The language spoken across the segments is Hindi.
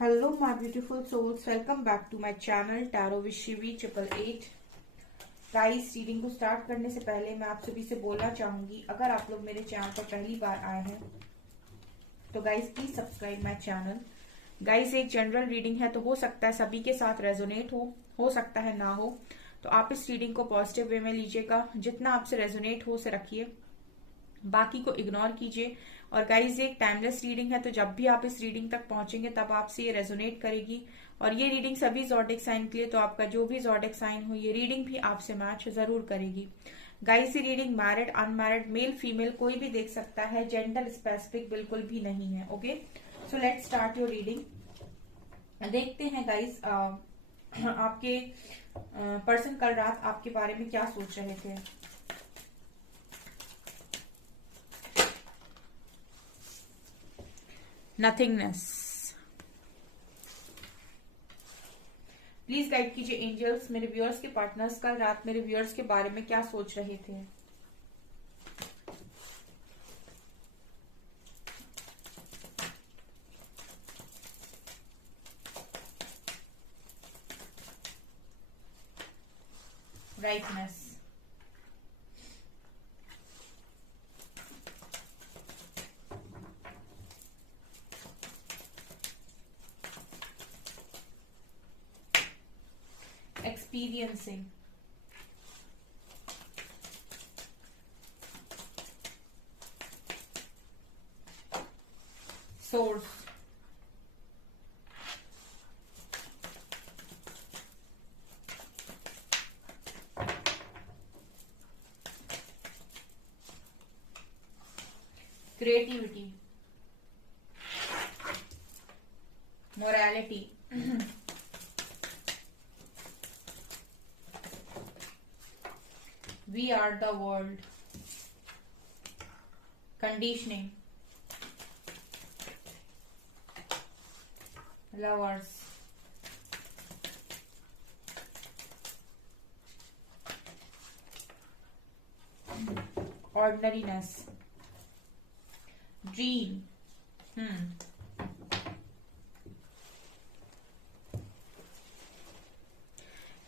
Hello my beautiful souls, welcome back to my channel Tarot with Shivi 888। Guys, reading को स्टार्ट करने से पहले मैं आप सभी से बोलना चाहूंगी, अगर आप लोग मेरे चैनल पर पहली बार आए हैं तो guys please subscribe my channel. Guys, एक जनरल रीडिंग है तो हो सकता है सभी के साथ रेजोनेट हो सकता है ना हो, तो आप इस रीडिंग को पॉजिटिव वे में लीजिएगा। जितना आपसे रेजोनेट हो उसे रखिए, बाकी को इग्नोर कीजिए। और गाइज, एक टाइमलेस रीडिंग है तो जब भी आप इस रीडिंग तक पहुंचेंगे तब आपसे ये रेजोनेट करेगी। और ये रीडिंग सभी ज़ोडिक साइन के लिए, तो आपका जो भी ज़ोडिक साइन हो ये रीडिंग भी आपसे मैच जरूर करेगी। गाइज, ये reading married unmarried male female कोई भी देख सकता है, जेंडर स्पेसिफिक बिल्कुल भी नहीं है। Okay, so let's start your reading. देखते हैं गाइज, आपके पर्सन कल रात आपके बारे में क्या सोच रहे थे। नथिंगनेस। प्लीज गाइड कीजिए एंजल्स, मेरे व्यूअर्स के पार्टनर्स कल रात मेरे व्यूअर्स के बारे में क्या सोच रहे थे। Rightness. Experiencing. Source. Creativity. Morality. We are the world. Conditioning. Lovers. Ordinariness. Dream.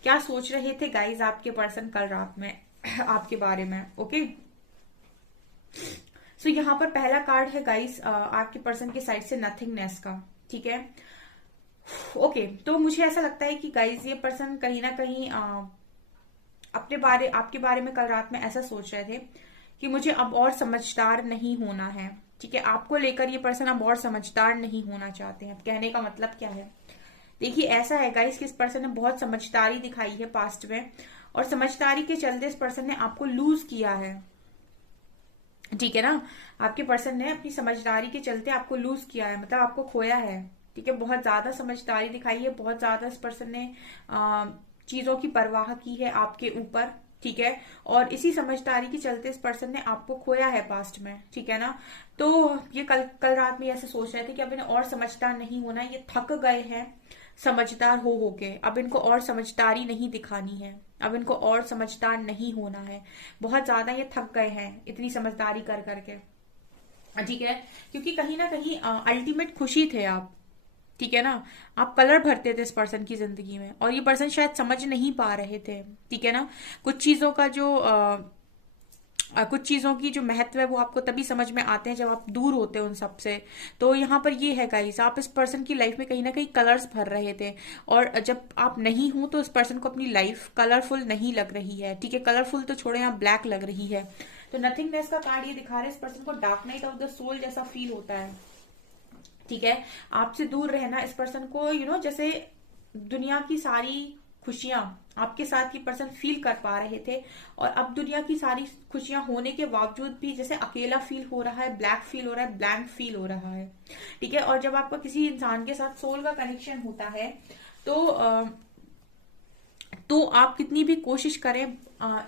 क्या सोच रहे थे गाइज आपके पर्सन कल रात में आपके बारे में। ओके, सो यहाँ पर पहला कार्ड है गाइस आपके पर्सन की साइड से नथिंगनेस का। ठीक है, ओके, तो मुझे ऐसा लगता है कि गाइस ये पर्सन कहीं ना कहीं आपके बारे में कल रात में ऐसा सोच रहे थे कि मुझे अब और समझदार नहीं होना है। ठीक है, आपको लेकर ये पर्सन अब और समझदार नहीं होना चाहते हैं। कहने का मतलब क्या है, देखिए ऐसा है गाइस कि इस पर्सन ने बहुत समझदारी दिखाई है पास्ट में, और समझदारी के चलते इस पर्सन ने आपको लूज किया है। ठीक है ना, आपके पर्सन ने अपनी समझदारी के चलते आपको लूज किया है, मतलब आपको खोया है। ठीक है, बहुत ज्यादा समझदारी दिखाई है, बहुत ज्यादा इस पर्सन ने चीजों की परवाह की है आपके ऊपर। ठीक है, और इसी समझदारी के चलते इस पर्सन ने आपको खोया है पास्ट में। ठीक है ना, तो ये कल कल रात में ऐसे सोच रहे थे कि अब इन्हें और समझदार नहीं होना, ये थक गए हैं समझदार हो होके, अब इनको और समझदारी नहीं दिखानी है, अब इनको और समझदार नहीं होना है। बहुत ज्यादा ये थक गए हैं इतनी समझदारी कर करके। ठीक है, क्योंकि कहीं ना कहीं अल्टीमेट खुशी थे आप। ठीक है ना, आप कलर भरते थे इस पर्सन की जिंदगी में, और ये पर्सन शायद समझ नहीं पा रहे थे। ठीक है ना, कुछ चीजों का जो कुछ चीजों की जो महत्व है वो आपको तभी समझ में आते हैं जब आप दूर होते हो उन सब से। तो यहाँ पर ये है गाइस, आप इस पर्सन की लाइफ में कहीं ना कहीं कलर्स भर रहे थे, और जब आप नहीं हो तो इस पर्सन को अपनी लाइफ कलरफुल नहीं लग रही है। ठीक है, कलरफुल तो छोड़े, यहाँ ब्लैक लग रही है। तो नथिंगनेस का कार्ड ये दिखा रहा है, इस पर्सन को dark night of the soul जैसा फील होता है। ठीक है, आपसे दूर रहना इस पर्सन को जैसे दुनिया की सारी खुशियां आपके साथ ये पर्सन फील कर पा रहे थे, और अब दुनिया की सारी खुशियां होने के बावजूद भी जैसे अकेला फील हो रहा है, ब्लैक फील हो रहा है, ब्लैंक फील हो रहा है। ठीक है, और जब आपका किसी इंसान के साथ सोल का कनेक्शन होता है तो आप कितनी भी कोशिश करें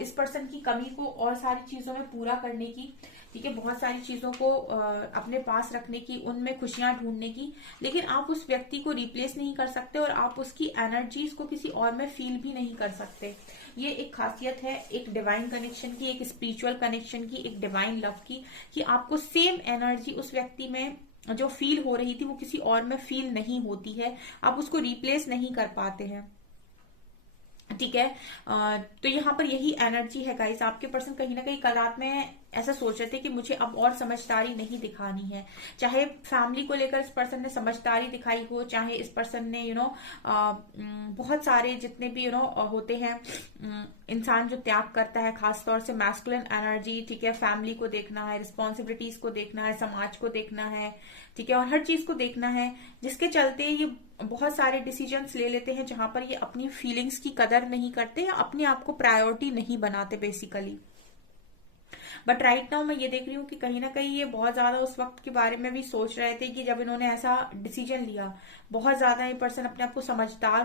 इस पर्सन की कमी को और सारी चीजों में पूरा करने की। ठीक है, बहुत सारी चीजों को अपने पास रखने की, उनमें खुशियां ढूंढने की, लेकिन आप उस व्यक्ति को रिप्लेस नहीं कर सकते, और आप उसकी एनर्जीज को किसी और में फील भी नहीं कर सकते। ये एक खासियत है एक डिवाइन कनेक्शन की, एक स्पिरिचुअल कनेक्शन की, एक डिवाइन लव की, कि आपको सेम एनर्जी उस व्यक्ति में जो फील हो रही थी वो किसी और में फील नहीं होती है, आप उसको रिप्लेस नहीं कर पाते हैं। ठीक है। तो यहाँ पर यही एनर्जी है गाइस, आपके पर्सन कहीं ना कहीं कल रात में ऐसा सोच रहे थे कि मुझे अब और समझदारी नहीं दिखानी है। चाहे फैमिली को लेकर इस पर्सन ने समझदारी दिखाई हो, चाहे इस पर्सन ने बहुत सारे जितने भी होते हैं इंसान जो त्याग करता है, खासतौर से मैस्कुलिन एनर्जी, ठीक है, फैमिली को देखना है, रिस्पॉन्सिबिलिटीज को देखना है, समाज को देखना है, ठीक है, और हर चीज को देखना है, जिसके चलते ये बहुत सारे डिसीजंस ले लेते हैं जहां पर ये अपनी फीलिंग्स की कदर नहीं करते या अपने आप को प्रायोरिटी नहीं बनाते बेसिकली। बट राइट नाउ मैं ये देख रही हूँ कि कहीं ना कहीं ये बहुत ज्यादा उस वक्त के बारे में भी सोच रहे थे कि जब इन्होंने ऐसा डिसीजन लिया, बहुत ज्यादा ये पर्सन अपने आप को समझदार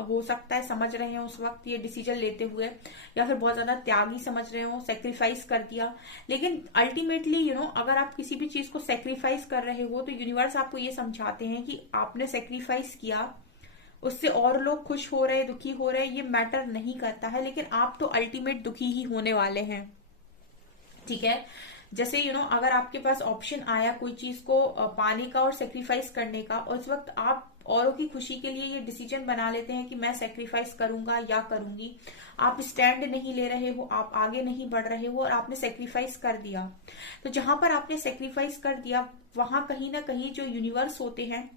हो सकता है, समझ रहे हैं उस वक्त ये डिसीजन लेते हुए, या फिर बहुत ज्यादा त्यागी समझ रहे हो, सेक्रीफाइस कर दिया। लेकिन अल्टीमेटली अगर आप किसी भी चीज को सेक्रीफाइस कर रहे हो तो यूनिवर्स आपको ये समझाते हैं कि आपने सेक्रीफाइस किया, उससे और लोग खुश हो रहे, दुखी हो रहे, ये मैटर नहीं करता है, लेकिन आप तो अल्टीमेट दुखी ही होने वाले हैं। ठीक है। जैसे अगर आपके पास ऑप्शन आया कोई चीज को पाने का और सेक्रीफाइस करने का, और उस वक्त आप औरों की खुशी के लिए ये डिसीजन बना लेते हैं कि मैं सेक्रीफाइस करूंगा या करूंगी, आप स्टैंड नहीं ले रहे हो, आप आगे नहीं बढ़ रहे हो और आपने सेक्रीफाइस कर दिया। तो जहां पर आपने सेक्रीफाइस कर दिया वहां कहीं ना कहीं जो यूनिवर्स होते हैं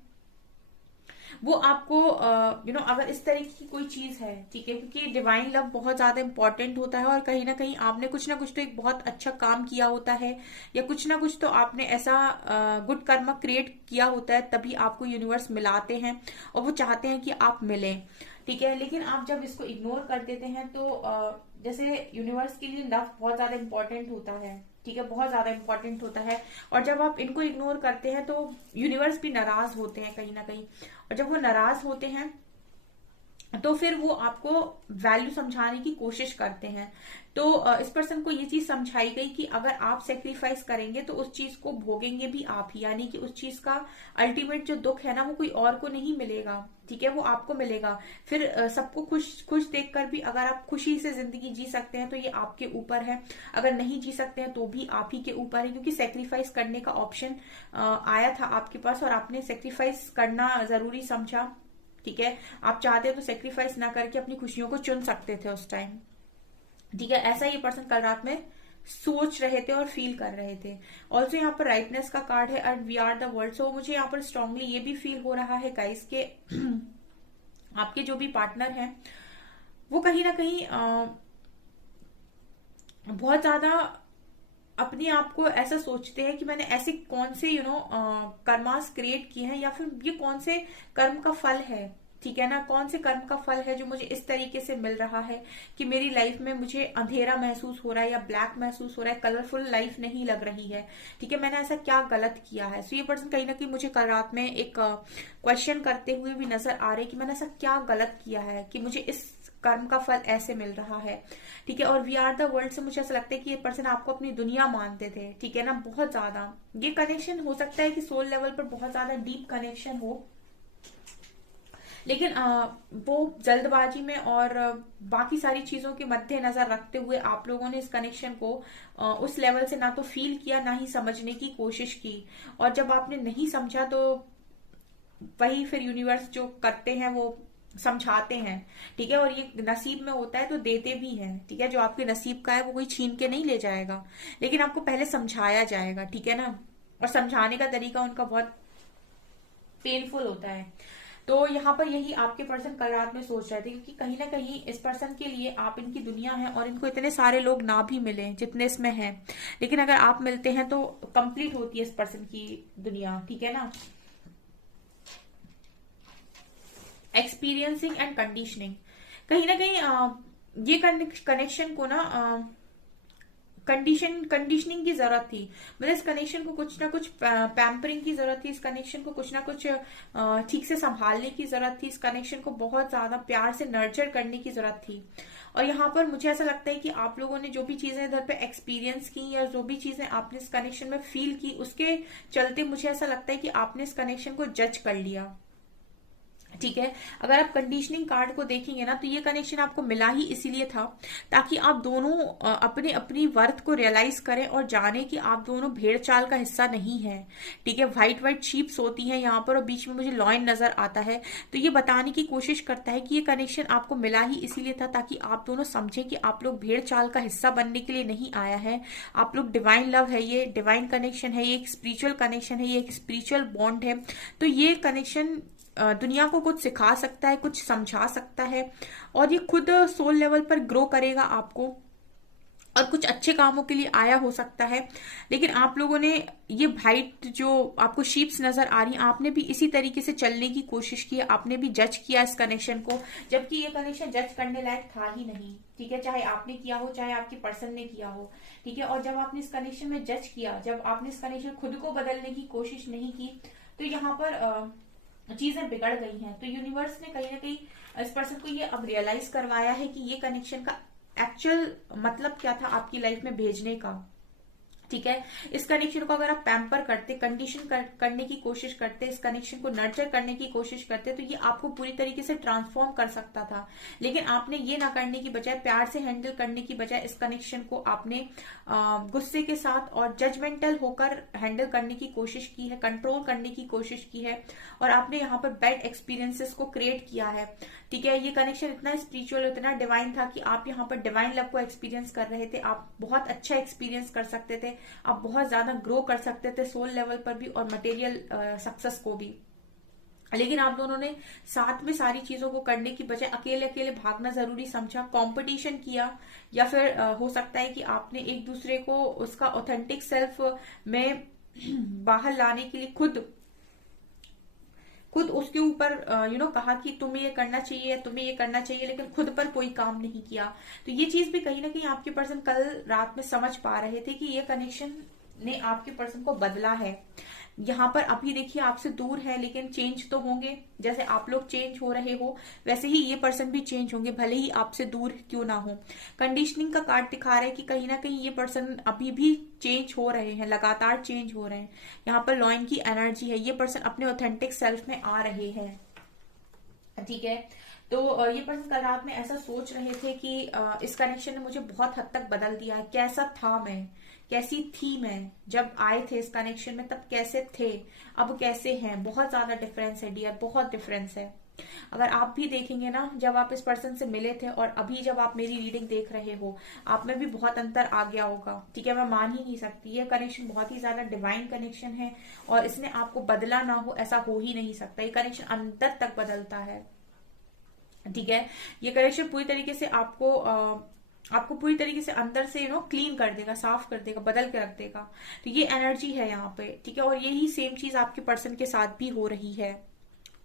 वो आपको अगर इस तरीके की कोई चीज है, ठीक है, क्योंकि डिवाइन लव बहुत ज्यादा इंपॉर्टेंट होता है और कहीं ना कहीं आपने कुछ ना कुछ तो एक बहुत अच्छा काम किया होता है, या कुछ ना कुछ तो आपने ऐसा गुड कर्म क्रिएट किया होता है, तभी आपको यूनिवर्स मिलाते हैं और वो चाहते हैं कि आप मिलें। ठीक है। लेकिन आप जब इसको इग्नोर कर देते हैं तो जैसे यूनिवर्स के लिए लव बहुत ज्यादा इंपॉर्टेंट होता है, ठीक है, बहुत ज्यादा इंपॉर्टेंट होता है, और जब आप इनको इग्नोर करते हैं तो यूनिवर्स भी नाराज होते हैं कहीं ना कहीं, और जब वो नाराज होते हैं तो फिर वो आपको वैल्यू समझाने की कोशिश करते हैं। तो इस पर्सन को ये चीज समझाई गई कि अगर आप सेक्रीफाइस करेंगे तो उस चीज को भोगेंगे भी आप ही, यानी कि उस चीज का अल्टीमेट जो दुख है ना वो कोई और को नहीं मिलेगा, ठीक है, वो आपको मिलेगा। फिर सबको खुश खुश देखकर भी अगर आप खुशी से जिंदगी जी सकते हैं तो ये आपके ऊपर है, अगर नहीं जी सकते हैं तो भी आप ही के ऊपर है, क्योंकि सेक्रीफाइस करने का ऑप्शन आया था आपके पास और आपने सेक्रीफाइस करना जरूरी समझा। ठीक है। आप चाहते तो सेक्रीफाइस ना करके अपनी खुशियों को चुन सकते थे उस टाइम। ठीक है। ऐसा ये पर्सन कल रात में सोच रहे थे और फील कर रहे थे। ऑल्सो यहाँ पर राइटनेस का कार्ड है and we are the world. So मुझे यहाँ पर स्ट्रांगली ये भी फील हो रहा है गाइस के आपके जो भी पार्टनर हैं वो कहीं ना कहीं बहुत ज्यादा अपने आप को ऐसा सोचते हैं कि मैंने ऐसे कौन से कर्मास क्रिएट किए हैं, या फिर ये कौन से कर्म का फल है, ठीक है ना, कौन से कर्म का फल है जो मुझे इस तरीके से मिल रहा है कि मेरी लाइफ में मुझे अंधेरा महसूस हो रहा है या ब्लैक महसूस हो रहा है, कलरफुल लाइफ नहीं लग रही है। ठीक है। मैंने ऐसा क्या गलत किया है। सो ये पर्सन कहीं ना कहीं मुझे कल रात में एक क्वेश्चन करते हुए भी नजर आ रहे कि मैंने ऐसा क्या गलत किया है कि मुझे इस कर्म का फल ऐसे मिल रहा है। ठीक है। और वी आर द वर्ल्ड से मुझे ऐसा लगता है कि ये पर्सन आपको अपनी दुनिया मानते थे, ठीक है ना, बहुत ज्यादा। ये कनेक्शन हो सकता है कि सोल लेवल पर बहुत ज्यादा डीप कनेक्शन हो, लेकिन वो जल्दबाजी में और बाकी सारी चीजों के मद्देनजर रखते हुए आप लोगों ने इस कनेक्शन को उस लेवल से ना तो फील किया ना ही समझने की कोशिश की, और जब आपने नहीं समझा तो वही फिर यूनिवर्स जो करते हैं वो समझाते हैं। ठीक है। और ये नसीब में होता है तो देते भी हैं, ठीक है, जो आपके नसीब का है वो कोई छीन के नहीं ले जाएगा, लेकिन आपको पहले समझाया जाएगा, ठीक है ना, और समझाने का तरीका उनका बहुत पेनफुल होता है। तो यहाँ पर यही आपके पर्सन कल रात में सोच रहे थे, क्योंकि कहीं ना कहीं इस पर्सन के लिए आप इनकी दुनिया है और इनको इतने सारे लोग ना भी मिले जितने इसमें हैं, लेकिन अगर आप मिलते हैं तो कंप्लीट होती है इस पर्सन की दुनिया, ठीक है ना। एक्सपीरियंसिंग एंड कंडीशनिंग, कहीं ना कहीं ये कनेक्शन को ना कंडीशनिंग की जरूरत थी, मतलब इस कनेक्शन को कुछ ना कुछ पैम्परिंग की जरूरत थी, इस कनेक्शन को कुछ ना कुछ ठीक से संभालने की जरूरत थी, इस कनेक्शन को बहुत ज्यादा प्यार से नर्चर करने की जरूरत थी। और यहाँ पर मुझे ऐसा लगता है कि आप लोगों ने जो भी चीजें इधर पे एक्सपीरियंस की या जो भी चीजें आपने इस कनेक्शन में फील की, उसके चलते मुझे ऐसा लगता है कि आपने इस कनेक्शन को जज कर लिया। ठीक है। अगर आप कंडीशनिंग कार्ड को देखेंगे ना, तो ये कनेक्शन आपको मिला ही इसीलिए था ताकि आप दोनों अपने अपनी वर्थ को रियलाइज करें और जाने कि आप दोनों भेड़ चाल का हिस्सा नहीं है। ठीक है, व्हाइट व्हाइट शीप्स होती हैं यहाँ पर और बीच में मुझे लॉयन नजर आता है, तो ये बताने की कोशिश करता है कि ये कनेक्शन आपको मिला ही इसीलिए था ताकि आप दोनों समझें कि आप लोग भेड़ चाल का हिस्सा बनने के लिए नहीं आया है। आप लोग डिवाइन लव है, ये डिवाइन कनेक्शन है, ये एक स्पिरिचुअल कनेक्शन है, ये एक स्पिरिचुअल बॉन्ड है। तो ये कनेक्शन दुनिया को कुछ सिखा सकता है, कुछ समझा सकता है, और ये खुद सोल लेवल पर ग्रो करेगा आपको, और कुछ अच्छे कामों के लिए आया हो सकता है। लेकिन आप लोगों ने ये वाइट जो आपको शीप्स नजर आ रही हैं, आपने भी इसी तरीके से चलने की कोशिश की, आपने भी जज किया इस कनेक्शन को, जबकि ये कनेक्शन जज करने लायक था ही नहीं। ठीक है, चाहे आपने किया हो चाहे आपकी पर्सन ने किया हो। ठीक है, और जब आपने इस कनेक्शन में जज किया, जब आपने इस कनेक्शन खुद को बदलने की कोशिश नहीं की, तो यहाँ पर चीजें बिगड़ गई हैं। तो यूनिवर्स ने कहीं ना कहीं इस पर्सन को ये अब रियलाइज करवाया है कि ये कनेक्शन का एक्चुअल मतलब क्या था आपकी लाइफ में भेजने का। ठीक है, इस कनेक्शन को अगर आप पैम्पर करते, करने की कोशिश करते, इस कनेक्शन को नर्चर करने की कोशिश करते, तो ये आपको पूरी तरीके से ट्रांसफॉर्म कर सकता था। लेकिन आपने ये ना करने की बजाय, प्यार से हैंडल करने की बजाय, इस कनेक्शन को आपने गुस्से के साथ और जजमेंटल होकर हैंडल करने की कोशिश की है, कंट्रोल करने की कोशिश की है, और आपने यहाँ पर बैड एक्सपीरियंसेस को क्रिएट किया है। ठीक है, ये कनेक्शन इतना स्पिरिचुअल, इतना डिवाइन था कि आप यहाँ पर डिवाइन लव को एक्सपीरियंस कर रहे थे, आप बहुत अच्छा एक्सपीरियंस कर सकते थे, आप बहुत ज्यादा ग्रो कर सकते थे सोल लेवल पर भी और मटेरियल सक्सेस को भी। लेकिन आप दोनों ने साथ में सारी चीजों को करने की बजाय अकेले अकेले भागना जरूरी समझा, कंपटीशन किया, या फिर हो सकता है कि आपने एक दूसरे को उसका ऑथेंटिक सेल्फ में बाहर लाने के लिए खुद उसके ऊपर कहा कि तुम्हें ये करना चाहिए, तुम्हें ये करना चाहिए, लेकिन खुद पर कोई काम नहीं किया। तो ये चीज भी कहीं ना कहीं आपके पर्सन कल रात में समझ पा रहे थे कि ये कनेक्शन ने आपके पर्सन को बदला है। यहाँ पर अभी देखिए आपसे दूर है, लेकिन चेंज तो होंगे। जैसे आप लोग चेंज हो रहे हो, वैसे ही ये पर्सन भी चेंज होंगे, भले ही आपसे दूर क्यों ना हो। कंडीशनिंग का कार्ड दिखा रहा है कि कहीं ना कहीं ये पर्सन अभी भी चेंज हो रहे हैं, लगातार चेंज हो रहे हैं। यहाँ पर लॉयन की एनर्जी है, ये पर्सन अपने ऑथेंटिक सेल्फ में आ रहे हैं। ठीक है, तो ये पर्सन कल रात में ऐसा सोच रहे थे कि इस कनेक्शन ने मुझे बहुत हद तक बदल दिया है। कैसा था मैं, कैसी थी मैं जब आए थे इस कनेक्शन में, तब कैसे थे, अब कैसे हैं, बहुत ज्यादा डिफरेंस है डियर, बहुत डिफरेंस है। अगर आप भी देखेंगे ना, जब आप इस पर्सन से मिले थे और अभी जब आप मेरी रीडिंग देख रहे हो, आप में भी बहुत अंतर आ गया होगा। ठीक है, मैं मान ही नहीं सकती, ये कनेक्शन बहुत ही ज्यादा डिवाइन कनेक्शन है और इसने आपको बदला ना हो ऐसा हो ही नहीं सकता। ये कनेक्शन अंदर तक बदलता है। ठीक है, ये कनेक्शन पूरी तरीके से आपको पूरी तरीके से अंदर से क्लीन कर देगा, साफ कर देगा, बदल के रख देगा। तो ये एनर्जी है यहाँ पे। ठीक है, और यही सेम चीज आपके पर्सन के साथ भी हो रही है।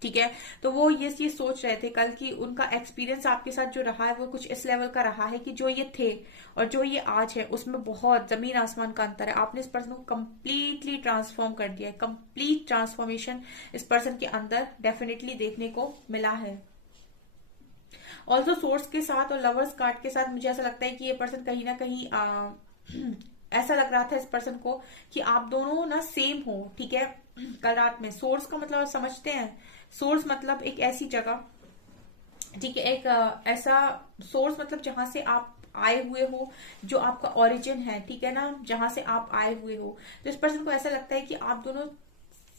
ठीक है, तो वो ये सोच रहे थे कल कि उनका एक्सपीरियंस आपके साथ जो रहा है वो कुछ इस लेवल का रहा है कि जो ये थे और जो ये आज है उसमें बहुत जमीन आसमान का अंतर है। आपने इस पर्सन को कंप्लीटली ट्रांसफॉर्म कर दिया है, कंप्लीट ट्रांसफॉर्मेशन इस पर्सन के अंदर डेफिनेटली देखने को मिला है। ऑल्सो सोर्स के साथ और लवर्स कार्ड के साथ मुझे ऐसा लगता है कि ये पर्सन कहीं ना कहीं ऐसा लग रहा था इस पर्सन को कि आप दोनों ना सेम हो। ठीक है, कल रात में सोर्स का मतलब समझते हैं, सोर्स मतलब एक ऐसी जगह, ठीक है, एक ऐसा सोर्स मतलब जहां से आप आए हुए हो, जो आपका ओरिजिन है। ठीक है ना, जहां से आप आए हुए हो। तो इस पर्सन को ऐसा लगता है कि आप दोनों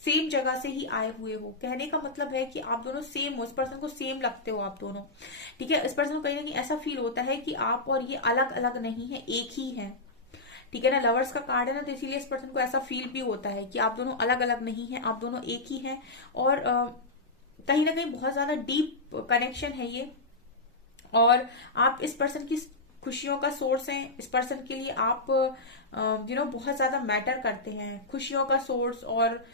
सेम जगह से ही आए हुए हो। कहने का मतलब है कि आप दोनों सेम हो, इस पर्सन को सेम लगते हो आप दोनों। ठीक है, इस पर्सन को कहीं ना कहीं ऐसा फील होता है कि आप और ये अलग अलग नहीं है, एक ही है। ठीक है ना, लवर्स का कार्ड है ना, तो इसीलिए इस पर्सन को ऐसा फील भी होता है कि आप दोनों अलग अलग नहीं है, आप दोनों एक ही हैं। और कहीं ना कहीं बहुत ज्यादा डीप कनेक्शन है ये, और आप इस पर्सन की खुशियों का सोर्स हैं। इस पर्सन के लिए आप बहुत ज्यादा मैटर करते हैं, खुशियों का सोर्स, और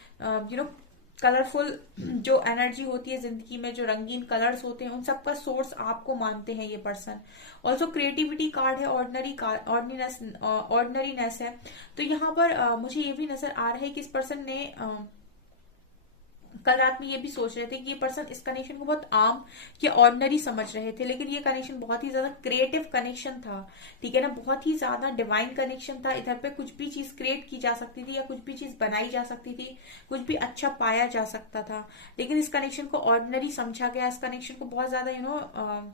कलरफुल जो एनर्जी होती है जिंदगी में, जो रंगीन कलर्स होते हैं, उन सब का सोर्स आपको मानते हैं ये पर्सन। ऑल्सो क्रिएटिविटी कार्ड है, ऑर्डिनरीनेस है। तो यहाँ पर मुझे ये भी नजर आ रहा है कि इस पर्सन ने कल रात में ये भी सोच रहे थे कि ये पर्सन इस कनेक्शन को बहुत आम या ऑर्डिनरी समझ रहे थे, लेकिन ये कनेक्शन बहुत ही ज्यादा क्रिएटिव कनेक्शन था, ठीक है ना, बहुत ही ज्यादा डिवाइन कनेक्शन था। इधर पे कुछ भी चीज क्रिएट की जा सकती थी या कुछ भी चीज बनाई जा सकती थी, कुछ भी अच्छा पाया जा सकता था, लेकिन इस कनेक्शन को ऑर्डिनरी समझा गया, इस कनेक्शन को बहुत ज्यादा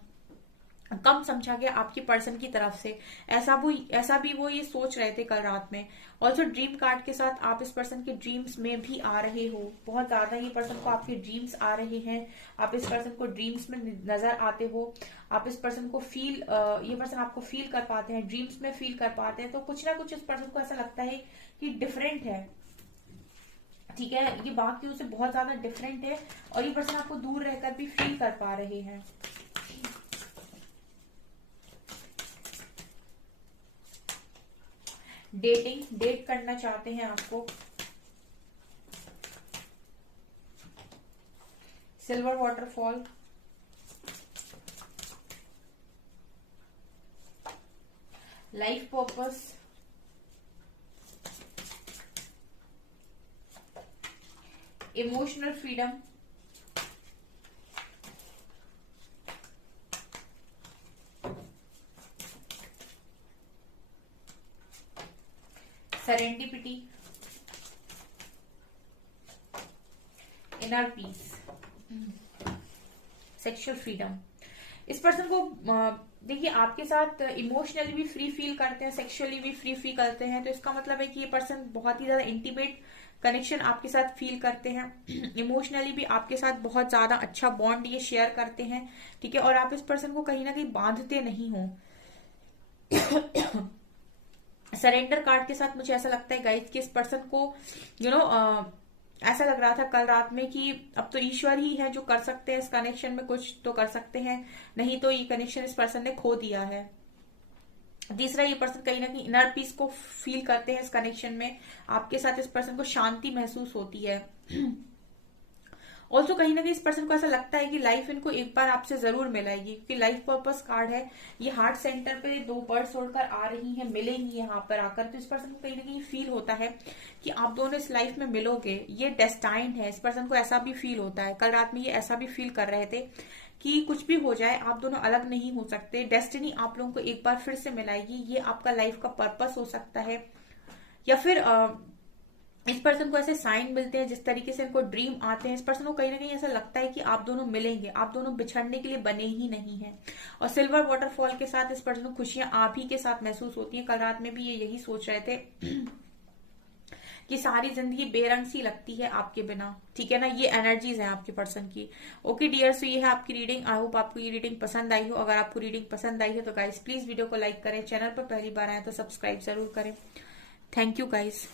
कम समझा गया आपके पर्सन की तरफ से। ऐसा भी वो ये सोच रहे थे कल रात में। ऑल्सो ड्रीम कार्ड के साथ आप इस पर्सन के ड्रीम्स में भी आ रहे हो, बहुत ज्यादा ये पर्सन को आपके ड्रीम्स आ रहे हैं, आप इस पर्सन को ड्रीम्स में नजर आते हो, आप इस पर्सन को ये पर्सन आपको फील कर पाते हैं, ड्रीम्स में फील कर पाते हैं। तो कुछ ना कुछ इस पर्सन को ऐसा लगता है कि डिफरेंट है, ठीक है, ये बाकियों से बहुत ज्यादा डिफरेंट है, और ये पर्सन आपको दूर रहकर भी फील कर पा रहे हैं। डेट करना चाहते हैं आपको। Silver waterfall, life purpose, emotional freedom, serendipity, inner peace, sexual freedom. इस पर्सन को देखिए आपके साथ इमोशनली भी फ्री फील करते हैं, सेक्सुअली भी फ्री फील करते हैं, तो इसका मतलब है कि ये पर्सन बहुत ही ज्यादा इंटीमेट कनेक्शन आपके साथ फील करते हैं। इमोशनली भी आपके साथ बहुत ज्यादा अच्छा बॉन्ड ये शेयर करते हैं, ठीक है, और आप इस पर्सन को कहीं ना कहीं बांधते नहीं हो। सरेंडर कार्ड के साथ मुझे ऐसा लगता है गाइस कि इस पर्सन को ऐसा लग रहा था कल रात में कि अब तो ईश्वर ही है जो कर सकते हैं इस कनेक्शन में, कुछ तो कर सकते हैं, नहीं तो ये कनेक्शन इस पर्सन ने खो दिया है। तीसरा, ये पर्सन कहीं ना कहीं इनर पीस को फील करते हैं इस कनेक्शन में, आपके साथ इस पर्सन को शांति महसूस होती है। ऑल्सो कहीं ना कहीं इस पर्सन को ऐसा लगता है कि लाइफ इनको एक बार आपसे जरूर मिलाएगी, क्योंकि लाइफ पर्पस कार्ड है, ये हार्ट सेंटर पे दो बर्ड्स उड़कर आ रही हैं, मिलेंगी यहाँ पर आकर, तो इस पर्सन को कहीं ना कहीं फील होता है कि आप दोनों इस लाइफ में मिलोगे, ये डेस्टाइन्ड है। इस पर्सन को ऐसा भी फील होता है, कल रात में ये ऐसा भी फील कर रहे थे कि कुछ भी हो जाए आप दोनों अलग नहीं हो सकते, डेस्टिनी आप लोगों को एक बार फिर से मिलाएगी, ये आपका लाइफ का पर्पस हो सकता है। या फिर इस पर्सन को ऐसे साइन मिलते हैं, जिस तरीके से इनको ड्रीम आते हैं, इस पर्सन को कहीं ना कहीं ऐसा लगता है कि आप दोनों मिलेंगे, आप दोनों बिछड़ने के लिए बने ही नहीं हैं। और सिल्वर वाटरफॉल के साथ इस पर्सन को खुशियां आप ही के साथ महसूस होती हैं। कल रात में भी ये यही सोच रहे थे कि सारी जिंदगी बेरंग सी लगती है आपके बिना, ठीक है ना, ये एनर्जीज है आपके पर्सन की। ओके डियर, सो ये है आपकी रीडिंग। आई होप आपको ये रीडिंग पसंद आई हो। अगर आपको रीडिंग पसंद आई है तो गाइस प्लीज वीडियो को लाइक करें, चैनल पर पहली बार आए तो सब्सक्राइब जरूर करें। Thank you guys.